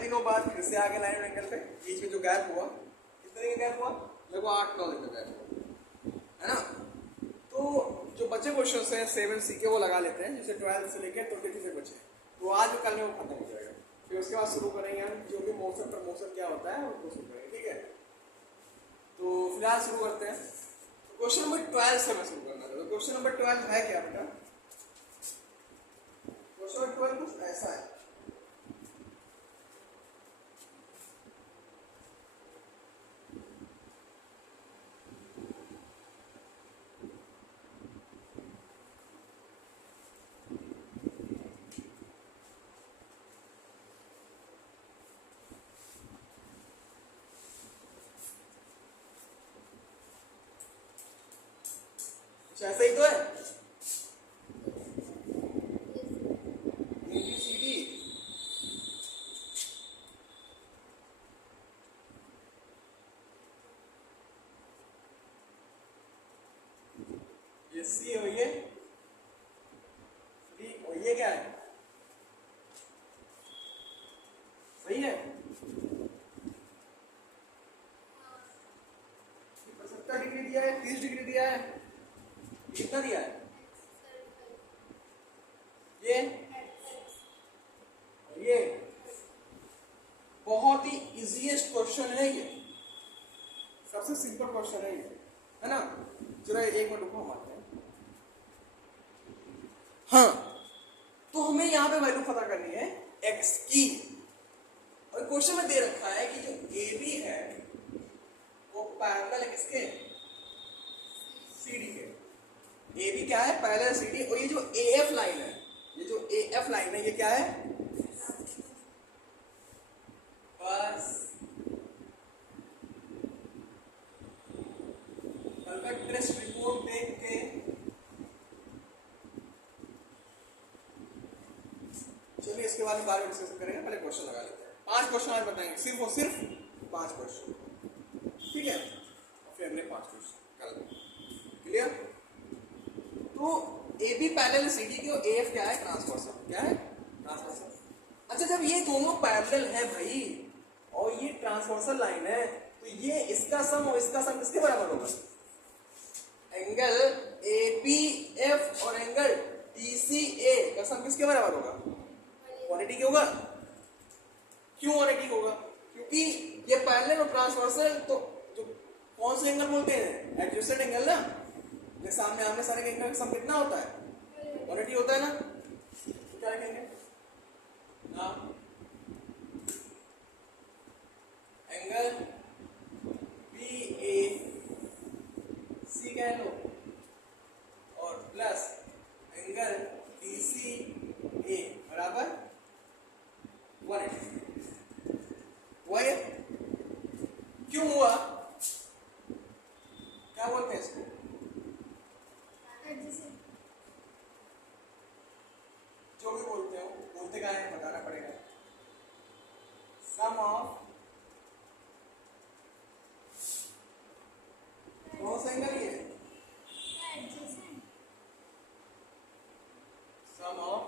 दिनों बाद फिर से आगे लाइन एंगल पे, बीच में जो गैप हुआ, कितने दिन का गैप हुआ, लगभग 8-9 दिन का गैप हुआ, है ना। तो जो बचे क्वेश्चन हैं 7C के वो लगा लेते हैं, जैसे 12 से लेकर 23 से बचे, तो आज कल में वो खत्म हो जाएगा। फिर उसके बाद शुरू करेंगे हम जो भी मोशन प्रमोशन क्या होता है उसको शुरू करेंगे, ठीक है। तो फिलहाल शुरू करते हैं। तो क्वेश्चन नंबर 12 से मैं शुरू करना था। तो क्वेश्चन नंबर 12 है क्या बेटा? क्वेश्चन नंबर 12 कुछ ऐसा है, ऐसा ही तो है। ABCD ये C है, ये D और ये क्या है, सही है। 70 डिग्री दिया है, 30 डिग्री दिया है, कितना दिया है, ये बहुत ही इजीएस्ट क्वेश्चन है, ये सबसे सिंपल क्वेश्चन है ये, है ना। जरा एक मिनट रुको, हम आते हैं। हाँ, तो हमें यहाँ पे वैल्यू पता करनी है x की, और क्वेश्चन में दे रखा है कि जो AB है वो पैरेलल है किसके, CD के। AB क्या है, पैरेलल CD, और ये जो AF लाइन है, ये जो AF लाइन है ये क्या है, बस कल्वेक्ट्रेस रिपोर्ट देख के चलिए इसके बारे में बाद में डिस्कस करेंगे, पहले क्वेश्चन लगा लेते हैं। 5 क्वेश्चन आज बताएंगे, सिर्फ और सिर्फ 5 क्वेश्चन, ठीक है। और फिर अगले 5 क्वेश्चन कल, क्लियर। तो AB पैरेलल CD के, और AF क्या है, ट्रांसवर्सल, क्या है, ट्रांसवर्सल। अच्छा, जब ये दोनों पैरेलल है भाई और ये ट्रांसवर्सल लाइन है, तो ये इसका सम और इसका सम किसके बराबर होगा, एंगल APF और एंगल TCA का सम किसके बराबर होगा, 180 होगा। क्यों 180 होगा, क्योंकि ये पैरेलल और ट्रांसवर्सल, तो जो कौन से एंगल बोलते हैं, एडजेसेंट एंगल ना, ये सामने आमने सामने के एंगल का सम कितना होता है, 180 होता है ना। तो क्या कहेंगे, हाँ, एंगल BAC कह लो और प्लस एंगल DCA बराबर 180। हुआ ये, क्यों हुआ, क्या बोलते हैं इसको, जो भी बोलते हो, बोलते क्या है बताना पड़ेगा। सम ऑफ कौन सा एंगल ये, सम ऑफ,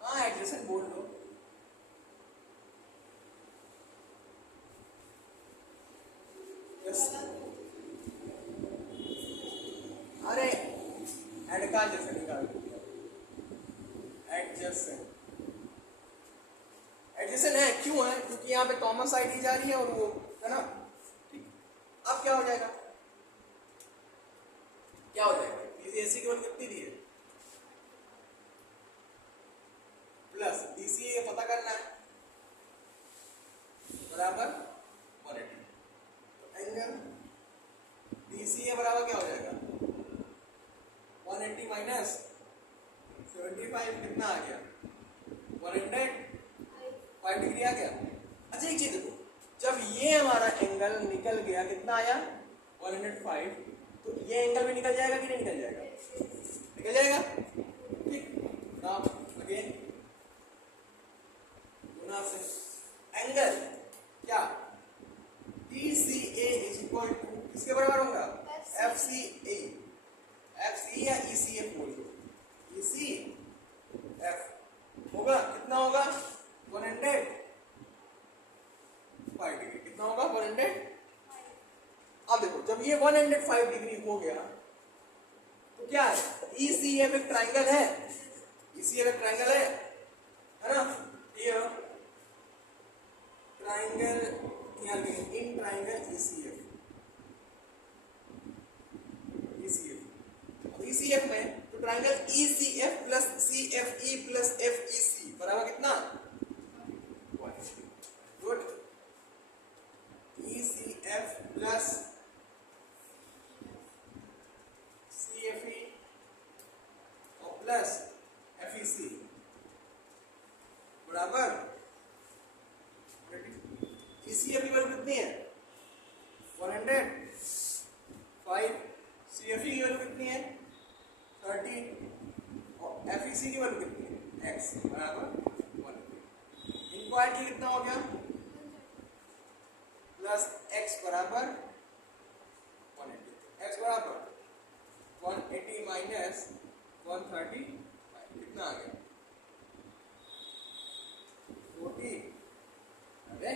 हाँ एडजेसेंट बोल दो, अरे एड का जैसे निकाल, एडजेसेंट, एडजेसेंट है, क्यों है, क्योंकि यहाँ पे कॉमन साइड ही जा रही है और वो, है ना। ठीक, अब क्या हो जाएगा, क्या हो जाएगा, DCAC की वन कितनी दी है, प्लस DCA पता करना है, बराबर 180। तो एंगल DCA बराबर क्या हो जाएगा, 180 माइनस 75 कितना आ गया, 105 डिग्री आ गया। अच्छा एक चीज देखो, जब ये हमारा एंगल निकल गया कितना आया, 105, तो ये एंगल भी निकल जाएगा कि नहीं निकल जाएगा, निकल जाएगा, ठीक। नाउ अगेन गुना से एंगल क्या, DCA इज इक्वल टू किसके बराबर होगा, FCA, FCA या ECF बोल दो, ECF होगा, कितना होगा, 105 ये 105 डिग्री हो गया तो क्या है, ECF एक ट्राइंगल है, ECF एक ट्राइंगल है ना, ये triangle in triangle ECF, ECF, अब ECF में तो triangle ECF plus CFE plus FEC बराबर कितना, गुड, ECF प्लस CFE और प्लस FEC बराबर, ECF की वैल्यू कितनी है 100, 5, CFE की वैल्यू कितनी है 30 और FEC की वैल्यू कितनी है x बराबर 100, इनको ऐड किया कितना हो गया प्लस x बराबर 180, x बराबर 180 माइनस 130 कितना आ गया 40, अरे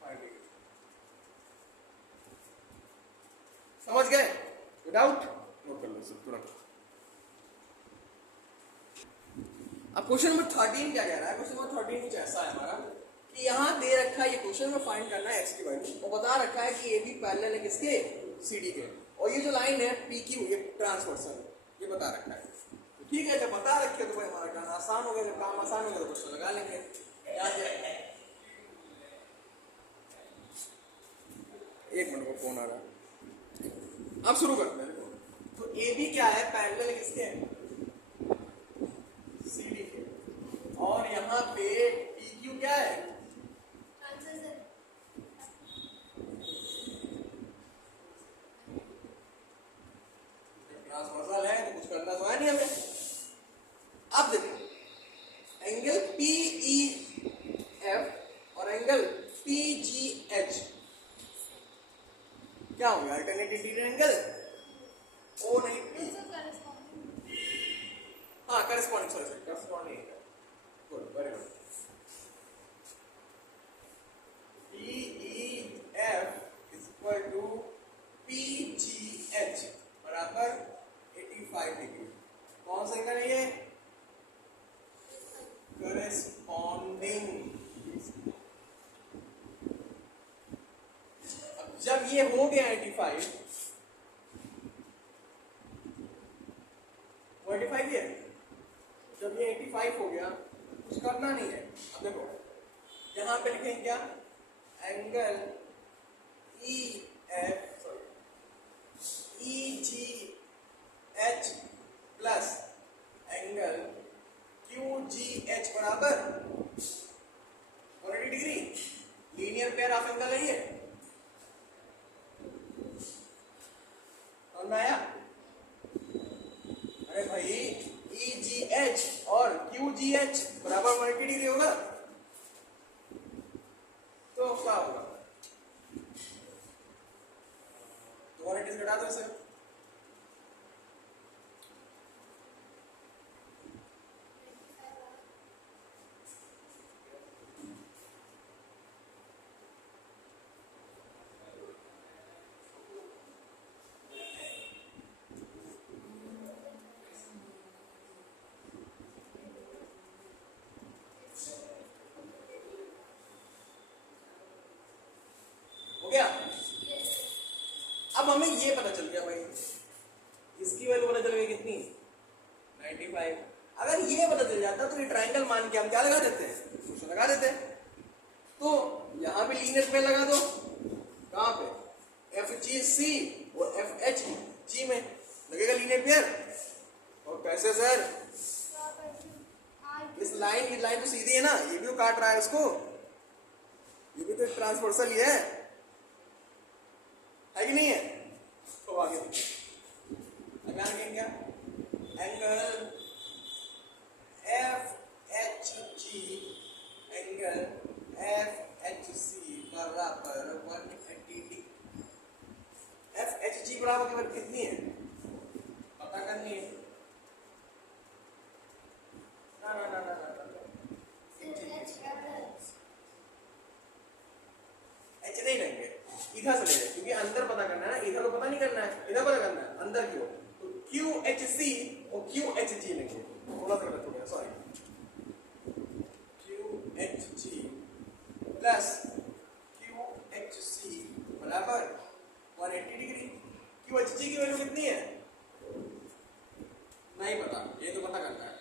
5 डिग्री, समझ गए, विदाउट नोट कर लो सब तुरंत। अब क्वेश्चन नंबर 13 क्या कह रहा है, क्वेश्चन नंबर 13 कुछ ऐसा है हमारा कि यहाँ दे रखा है, ये क्वेश्चन में फाइंड करना है x की वैल्यू और बता रखा है कि AB पैरेलल है किसके, CD के, और ये जो लाइन है PQ ये ट्रांसवर्सल ये बता रखा है, तो ठीक है, जब बता रखे तो भाई हमारा काम आसान हो गया, जब काम आसान हो गया तो क्वेश्चन लगा लेंगे, याद है। एक मिनट को फोन आ रहा है, अब शुरू करते हैं। तो AB क्या है, पैरेलल किसके, CD के, और यहाँ पे PQ क्या है, ट्रांसवर्सल है, तो कुछ करना तो है नहीं हमें। अब देखो एंगल PEF और एंगल PGH क्या हो गया, अल्टरनेट इंटीरियर एंगल ओ नहीं P, हाँ corresponding, sorry corresponding, good, very good, PEF is equal to PGH बराबर 85 डिग्री, कौन सा एंगल है ये, करस्पॉन्डिंग। अब जब ये हो गया 85, 85 है, जब ये 85 हो गया कुछ करना नहीं है। अब देखो यहां पे लिखेंगे क्या, angle EGH plus angle QGH बराबर 180 degree, linear pair of angle है ये, समझ आया, अरे भाई EGH और QGH बराबर 180 डिग्री होगा, तो क्या होगा, तो 180 से घटा दो इसे, अब हमें ये पता चल गया भाई, इसकी वैल्यू पता चल गई कितनी 95, अगर ये पता चल जाता तो ये ट्राइंगल मान के हम क्या लगा देते हैं, क्वेश्चन लगा देते हैं। तो यहां पे लीनियर पेयर लगा दो, कहां पे FGC और FHG में लगेगा लीनियर पेयर, और कैसे सर, इस लाइन तो सीधी है ना, ये भी तो काट रहा है उसको, ये भी तो ट्रांसवर्सल ही है कि नहीं है, तो आगे अगला क्या, एंगल FHG एंगल FHC बराबर 180 डिग्री, FHG बराबर कितनी है पता करनी है, ना एच नहीं रहेंगे, सीधा चलेगा क्योंकि अंदर पता करना है, इधर तो पता नहीं करना है, इधर पता करना है अंदर की ओर। तो QHC और QHG लिखेंगे, थोड़ा सा गलत हो गया सॉरी, QHG प्लस QHC बराबर 180 डिग्री। QHG की वैल्यू कितनी है नहीं पता, ये तो पता करना है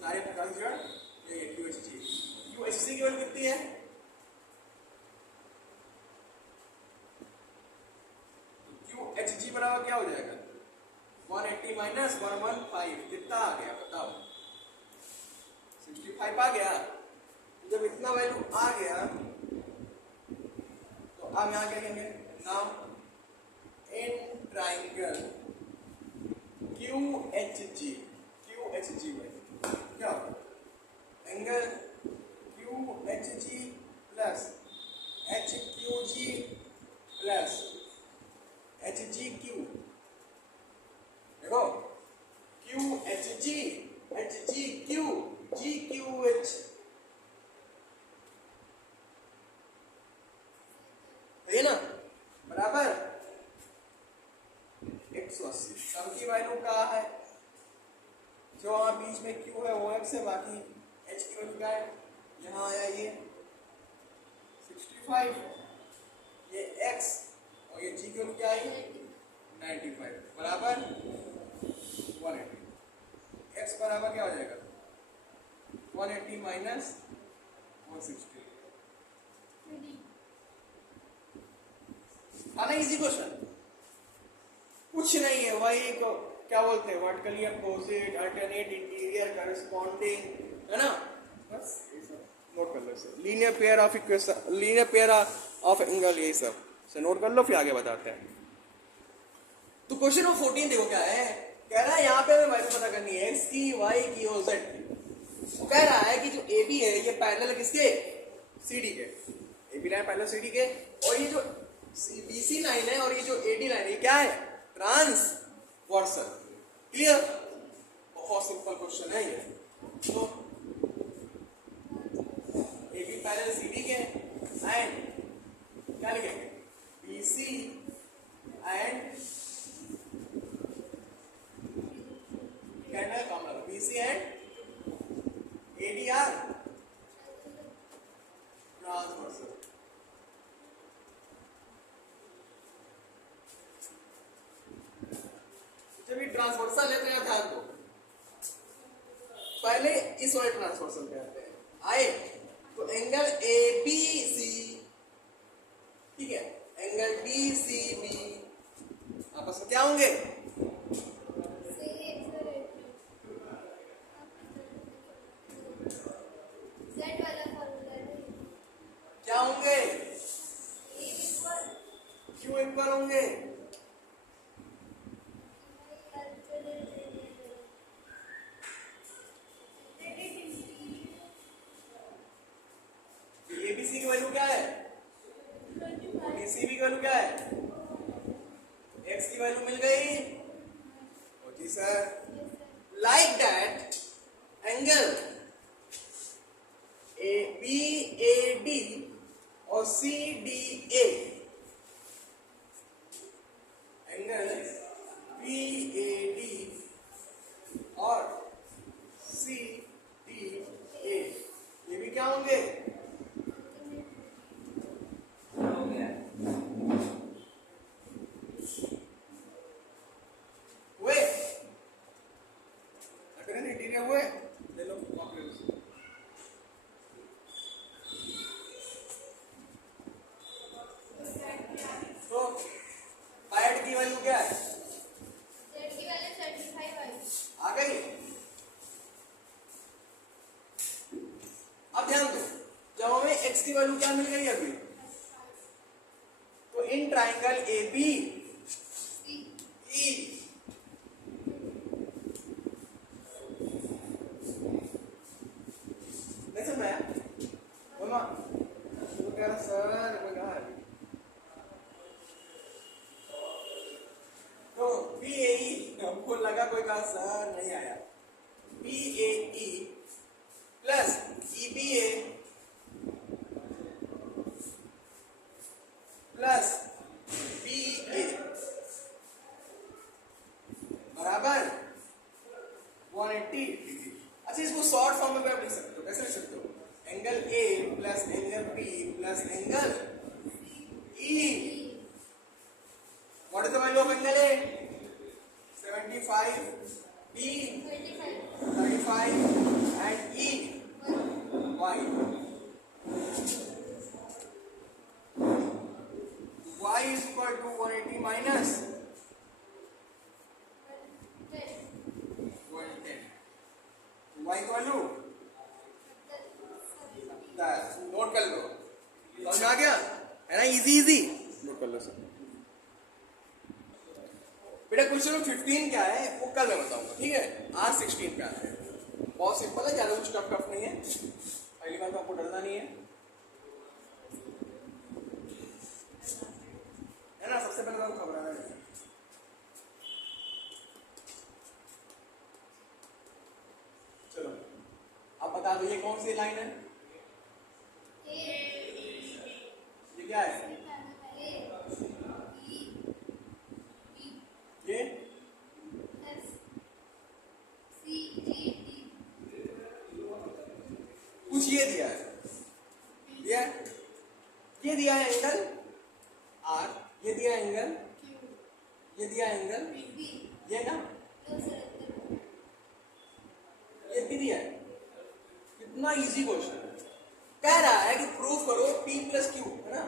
सारे प्रकार से। ये QHC की वैल्यू कितनी है QHG बराबर क्या हो जाएगा 180 माइनस 115 कितना आ गया बताओ 65 आ गया। जब इतना वैल्यू आ गया तो अब यहाँ क्या कहेंगे now in triangle QHG value क्या होगा angle QHG plus HQG plus HGQ। देखो QHG HGQ GQH है ना बराबर 180। सब की वैल्यू क्या है जो बीच में Q है वो X है, बाकी H की वैल्यू क्या है यहाँ आया ये 65, ये X और ये G की वैल्यू क्या आई 95 बराबर 180। X बराबर क्या हो जाएगा 180 माइनस 160। था ना इजी क्वेश्चन, कुछ नहीं है, वही को क्या बोलते हैं vertically opposite alternate interior corresponding, है ना, बस ये सब नोट कर लो इसे। Linear pair of equation, linear pair of angle, यही सब से नोट कर लो, फिर आगे बताते हैं। तो क्वेश्चन नंबर 14 देखो क्या है, कह रहा है यहाँ पे हमें वैल्यू पता करनी है x की, y की और z की। वो कह रहा है कि जो AB है ये पैरेलल है किसके CD के, AB लाइन पैरेलल CD के, और ये जो BC लाइन है और ये जो AD लाइन है क्या है ट्रांसवर्सल। क्लियर, बहुत सिंपल क्वेश्चन है ये। तो AB पैरेलल CD के एंड क्या लिखेंगे BC एंड कहना है काम लगा BC एंड ADR ट्रांसवर्सल। जब ये ट्रांसवर्सल है तो यहाँ ध्यान दो, पहले इस वाले ट्रांसवर्सल पे आते हैं, आए तो एंगल ABC, ठीक है, एंगल DCB आपस में क्या होंगे क्या होंगे क्यों इक्वल होंगे, ABC की वैल्यू क्या है DCB की वैल्यू क्या है, X की वैल्यू मिल गई जी sir. Like that angle BAD और CDA, एंगल BAD और CDA ये भी क्या होंगे हुए, इंटीरियर हुए, ले लो तो पायट की वैल्यू क्या है Z की वैल्यू 35 आ गई। अब ध्यान दो, जब हमें x की वैल्यू क्या मिल गई अभी, तो इन ट्राइंगल AB E नहीं समझ आया बोलना तो कह रहा सर कोई कहा है तो BAE हमको लगा कोई कहा सर नहीं आया, BAE plus EBA plus short form में भी आप लिख सकते हो। कैसे लिख सकते हो? Angle A plus angle B plus angle E. What is the value of angle A? 75, B 35 and E y. Y is equal to 180 minus 110. Y equal to 10. Note कर लो, समझ में आ गया है ना? इजी इजी नोट कर लो sir. बेटा question number 15 क्या है वो कल मैं बताऊंगा, ठीक है? आज 16 क्या है, बहुत सिंपल है, ज्यादा कुछ टफ नहीं है। पहली बार तो आपको डरना नहीं है ना? सबसे पहले तो घबराना नहीं है। चलो अब बता दो ये कौन सी लाइन है? ये क्या है? ये कुछ ये दिया है, ये दिया है एंगल आर, ये दिया एंगल, ये दिया एंगल, ये ना, ये भी दिया है। कितना इजी क्वेश्चन है। कह रहा है कि प्रूव करो P प्लस क्यू, है ना?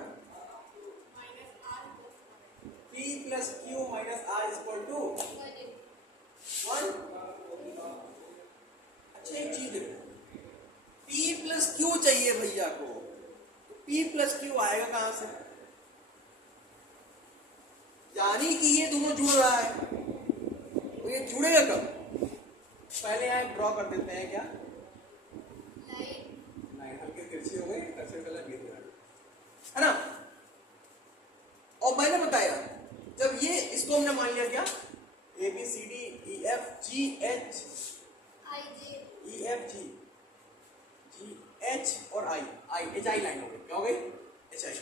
P plus Q minus R is equal to 1। अच्छा एक चीज देखो, P प्लस क्यू चाहिए भैया को, P प्लस क्यू आएगा कहां से? यानी कि ये दोनों जुड़ रहा है, तो ये जुड़ेगा कब? पहले यहां ड्रॉ कर देते हैं क्या? लाइन हल्की तिरछी हो गई, कर्सर कलर गिर गया, है ना? और मैंने बताया जब ये इसको हमने मान लिया क्या? A B C D E F G H E F G H और आई एच आई लाइन हो गई, क्या हो गई? H I.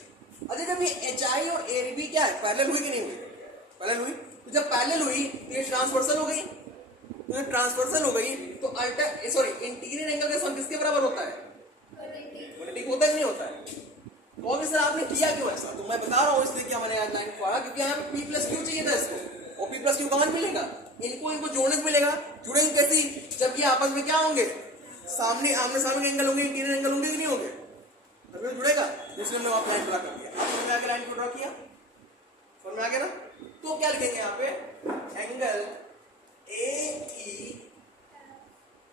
अच्छा जब ये एच आई और ए बी क्या है, पैरेलल हुई कि नहीं हुई? पैरेलल हुई। तो जब पैरेलल हुई तो ये ट्रांसवर्सल हो गई, तो ये ट्रांसवर्सल हो गई तो अल्टर सॉरी इंटीरियर एंगल का सम किसके बराबर होता है? 180 होता है कि नहीं होता है? तो अब सर आपने किया क्यों ऐसा? तो मैं बता रहा हूँ इसलिए क्या मैंने आज लाइन पढ़ा, क्योंकि यहाँ पे P प्लस क्यू चाहिए था इसको, और P प्लस क्यू कहाँ मिलेगा? इनको जोड़ने से मिलेगा। जुड़ेंगे कैसी? जब ये आपस में क्या होंगे? सामने आमने सामने एंगल होंगे, इंटीरियर एंगल होंगे कि नहीं होंगे? तभी तो जुड़ेगा। इसलिए हमने वहां लाइन ड्रा कर दिया। अब समझ में आ गया लाइन को ड्रा किया? समझ में आ गया ना? तो क्या लिखेंगे यहाँ पे? Angle A E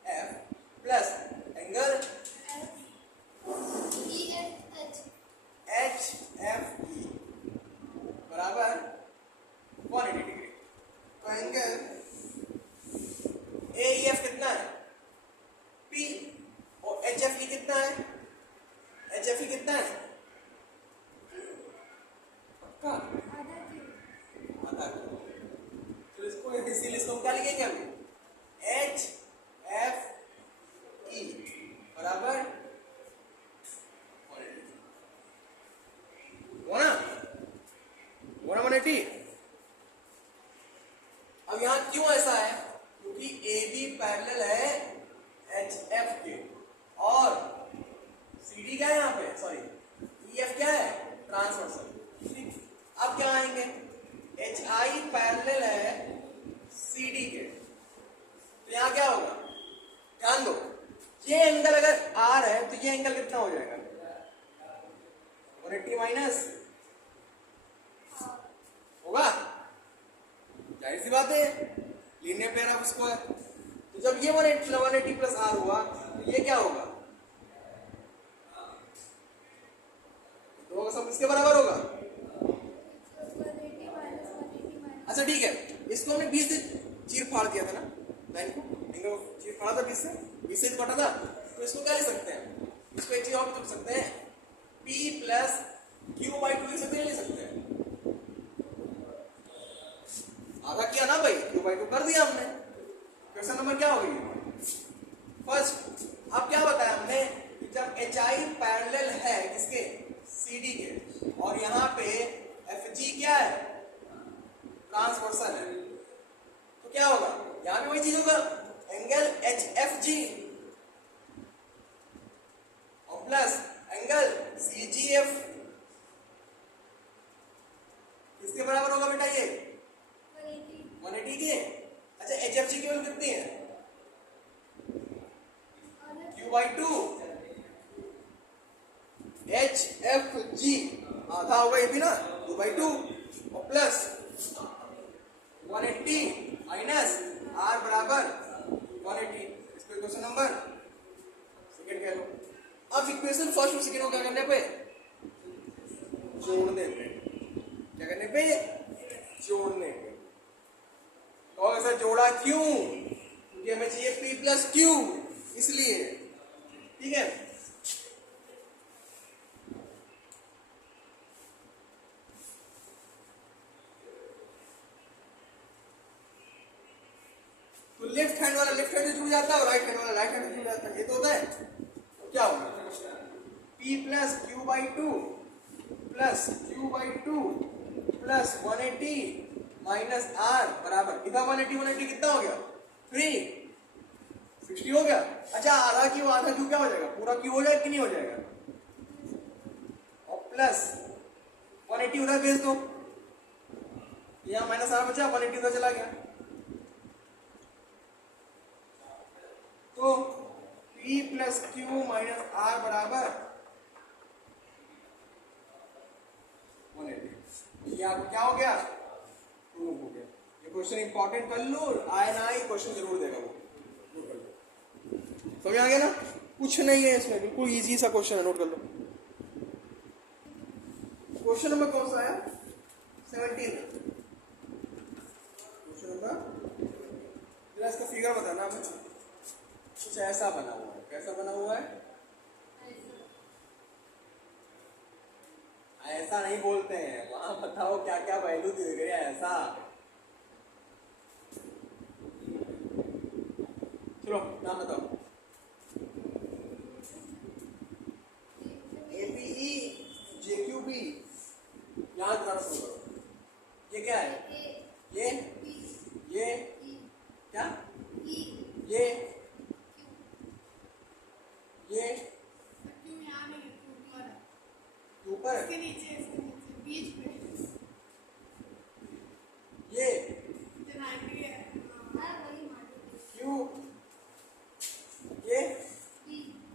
F plus angle H F E बराबर 180 डिग्री। तो एंगल ए ई एफ कितना है? P और एच एफ ई कितना है? एच एफ ई कितना है? पक्का आधा। तो इसको इसीलिए इसको क्या लिखेंगे हम? एच एफ ई बराबर वो ना 180। अब यहां क्यों ऐसा है? क्योंकि ए बी पैरेलल है एच एफ के, और सी डी क्या है यहाँ पे? सॉरी ई एफ क्या है? ट्रांसवर्सल। ठीक, अब क्या आएंगे? एच आई पैरेलल है सी डी के, तो यहाँ क्या होगा? ध्यान दो, ये एंगल अगर आर है तो ये एंगल कितना हो जाएगा? 180 माइनस होगा, जाहिर सी बात है, लीनियर पेयर ऑफ स्क्वायर। तो जब ये 180 प्लस आर हुआ तो ये क्या होगा? तो सब किसके बराबर होगा? अच्छा ठीक है, इसको हमने 20 से चीर फाड़ दिया था ना लाइन को, एंगल चीर फाड़ा था 20 से कटा था। तो इसको क्या लिख सकते हैं? इसको एक चीज और लिख सकते हैं, P प्लस क्यू बाई 2 लिख सकते हैं, लिख सकते हैं। आधा किया ना भाई, क्यू बाई 2 कर दिया हमने। क्वेश्चन नंबर क्या हो गई? फर्स्ट। अब क्या बताया हमने कि जब एच आई पैरेलल है किसके? सी डी के, और यहाँ पे एफ जी क्या है? ट्रांसवर्सल है, तो क्या होगा? यहाँ पे वही चीज होगा, angle H F G q/2 h f g आधा होगा ये भी ना 2/2 और प्लस 180 माइनस r बराबर 180। इसको इक्वेशन नंबर सेकंड कह लो। अब इक्वेशन फर्स्ट और सेकंड को क्या करने पे जोड़ने पे, क्या करने पे जोड़ने पे। और सर जोड़ा क्यों? क्योंकि हमें चाहिए p प्लस क्यू, इसलिए। ठीक है, तो लेफ्ट हैंड वाला लेफ्ट हैंड से जुड़ जाता है और राइट हैंड वाला राइट हैंड से जुड़ जाता है। ये तो होता है। तो क्या होगा p plus Q by two plus Q by two plus 180 minus r बराबर इधर 180 कितना हो गया 360 हो गया। अच्छा आधा क्यू क्या हो जाएगा, पूरा क्यू हो जाएगा कि नहीं हो जाएगा, और प्लस 180 उधर भेज दो, यहाँ माइनस r बचा 180 उधर चला गया। तो p plus Q minus r बराबर 180। ये आपको क्या हो गया, प्रूव हो गया। ये क्वेश्चन इंपॉर्टेंट कर लो, आए ना आए क्वेश्चन जरूर देगा वो, नोट कर लो। समझ आ गया ना, कुछ नहीं है इसमें, बिल्कुल इजी सा क्वेश्चन है, नोट कर लो। क्वेश्चन नंबर कौन सा है 17। क्वेश्चन नंबर, जरा इसका फिगर बताना हमें। कुछ ऐसा बना हुआ है, कैसा बना हुआ है, ऐसा नहीं बोलते हैं, वहां बताओ क्या क्या वैल्यू दे गए ऐसा। चलो नाम बताओ। APE JQB, यहाँ द्वारा शुरू करो। ये क्या है, ये क्या, ये ऊपर, इसके नीचे बीच में ये क्यू, ये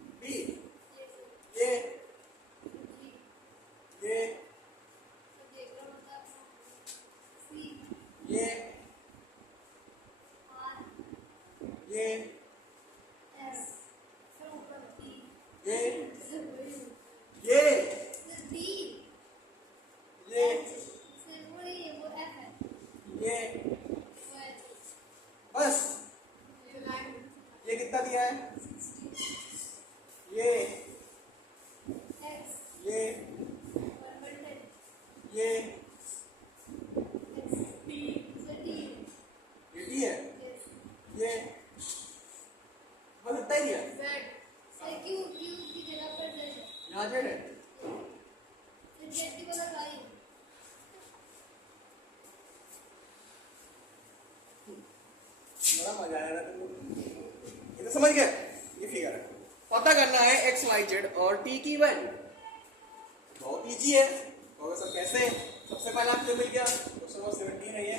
बी, ये बस ये कितना दिया है, ये डी है, ये बस इतना ही दिया। यहाँ जेड है, बड़ा मजा आया ना तुमको, ये तो समझ गए। ये फिगर है, पता करना है एक्स वाई जेड और टी की वैल्यू। बहुत इजी है। और सर कैसे, सबसे पहले आपको मिल गया क्वेश्चन नंबर 17 है, ये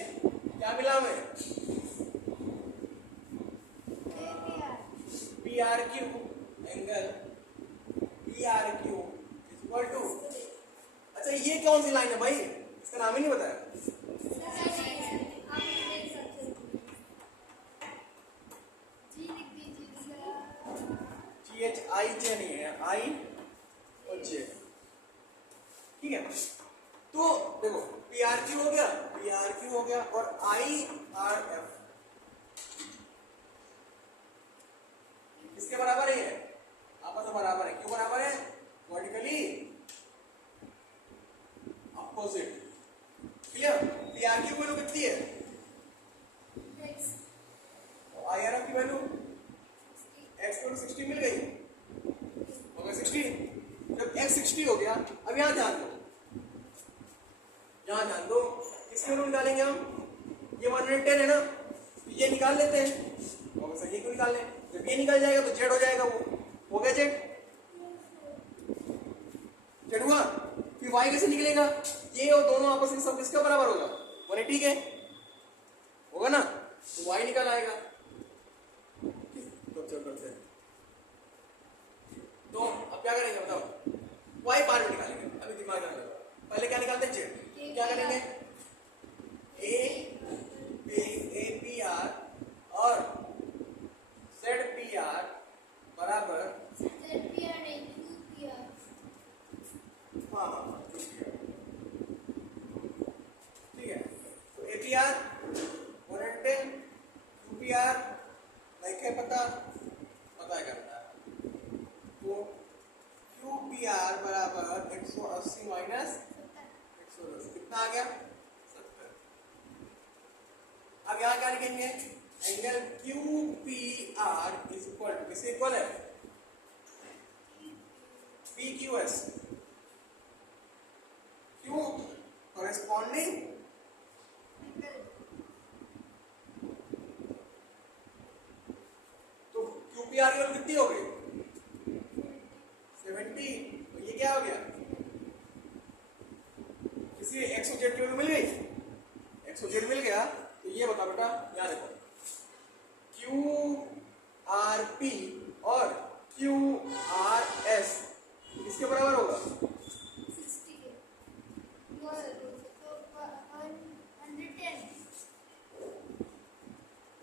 क्या मिला हमें, P R Q angle P R Q equal to, अच्छा ये कौन सी लाइन है भाई, इसका नाम ही नहीं बताया। GHIJ नहीं है, I और J। ठीक है, तो देखो PRQ हो गया, PRQ हो गया और IRF किसके बराबर है, आपस में बराबर है। क्यों बराबर है, वर्टिकली अपोजिट। क्लियर, PRQ की वैल्यू कितनी है और IRF की वैल्यू x को 60 मिल गई, हो गया 60। जब x 60 हो गया, अब यहाँ ध्यान दो, यहाँ ध्यान दो, किसकी वैल्यू निकालेंगे हम, ये 110 है ना, ये निकाल लेते हैं, और सर ये क्यों निकाल लें, जब ये निकल जाएगा तो जेड हो जाएगा, वो हो गया जेड, जेड हुआ। फिर y कैसे निकलेगा, ये और दोनों आपस में सब किसका बराबर होगा 180 के, होगा ना, तो y निकल आएगा। तो चल करते हैं, क्या करेंगे बताओ, वाई बार में निकालेंगे, अभी दिमाग में लगाओ। पहले क्या निकालते हैं, जेड, क्या करेंगे, ए पी आर और जेड पी आर बराबर, हाँ हाँ ठीक है। तो A P R 110, Q P are नहीं क्या पता करना है, तो क्यू पी आर बराबर 180 माइनस 110, कितना आ गया, 70। अब यहाँ क्या लिखेंगे, angle Q P R is equal to, किससे इक्वल है, P Q S, Q corresponding तो क्यू पी आर की वैल्यू कितनी हो गई, 70। तो ये क्या हो गया, किसी एक्स और जेड की वैल्यू मिल गई, एक्स और जेड मिल गया। तो ये बताओ बेटा, यहाँ देखो, क्यू आर पी और क्यू आर एस किसके बराबर होगा,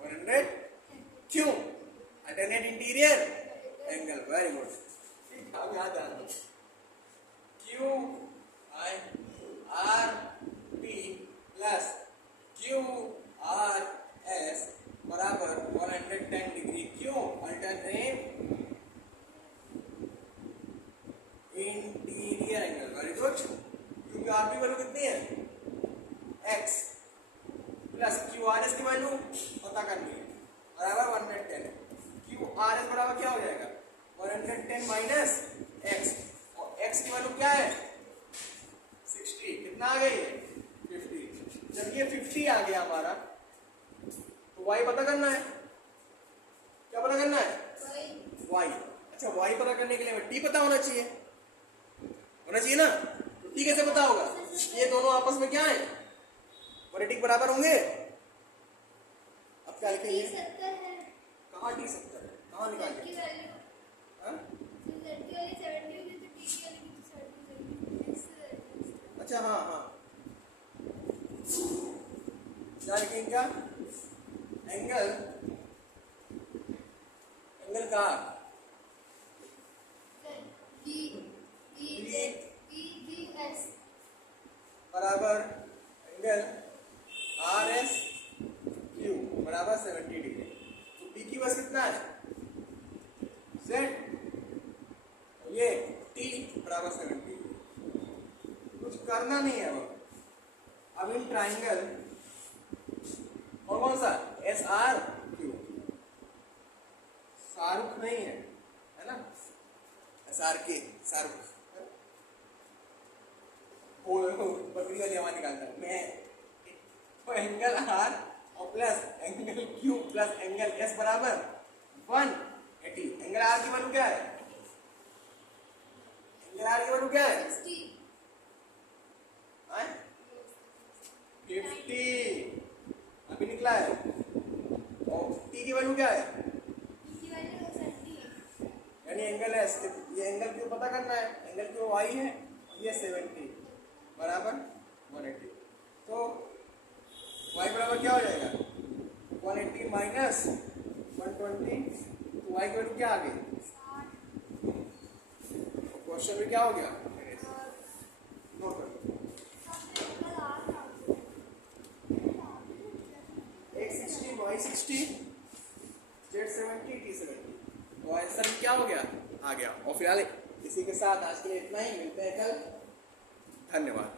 100 क्यों, alternate interior angle, very good. अब याद ध्यान दो, Q I R P plus Q R S बराबर 110 डिग्री, क्यों, alternate interior angle, very good. क्योंकि आर पी वैल्यू कितनी है, x plus Q R S की वैल्यू पता करनी है, बराबर 110, क्यू आर एस बराबर क्या हो जाएगा, 110 माइनस एक्स, और एक्स की वैल्यू क्या है, 60, कितना आ गई है, 50। जब ये 50 आ गया हमारा, तो y पता करना है, क्या पता करना है, y। अच्छा, y पता करने के लिए हमें t पता होना चाहिए ना, तो t कैसे पता होगा, ये दोनों आपस में क्या है, क्वाड्रेटिक बराबर होंगे। अब क्या लिखेंगे, कहाँ t 70 है, कहाँ निकालेंगे, अच्छा हाँ हाँ, क्या लिखेंगे, क्या एंगल, एंगल का बराबर एंगल आर एस क्यू बराबर 70 डिग्री। तो पी की बस कितना है, जेड, ये टी बराबर 70। कुछ करना नहीं है अब इन ट्राइंगल, और कौन सा, एस आर क्यू, शाहरुख नहीं है ना, एस आर के, शाहरुख बकरी का जमा निकालता है मैं, तो एंगल आर और plus angle Q plus angle S बराबर 180। एंगल आर की वैल्यू क्या है, एंगल आर की वैल्यू क्या है, 50 अभी निकला है, और टी की वैल्यू क्या है, यानी एंगल एस, ये एंगल क्यू पता करना है, एंगल क्यू वाई है, ये 70 बराबर 180। तो y बराबर क्या हो जाएगा, 180 माइनस 120, तो y की वैल्यू क्या आ गई, क्वेश्चन में क्या हो गया, नोट कर, x60 y60 z70 t70, तो आंसर क्या हो गया, आ गया। और फिलहाल इसी के साथ आज के लिए इतना ही, मिलते हैं कल, धन्यवाद।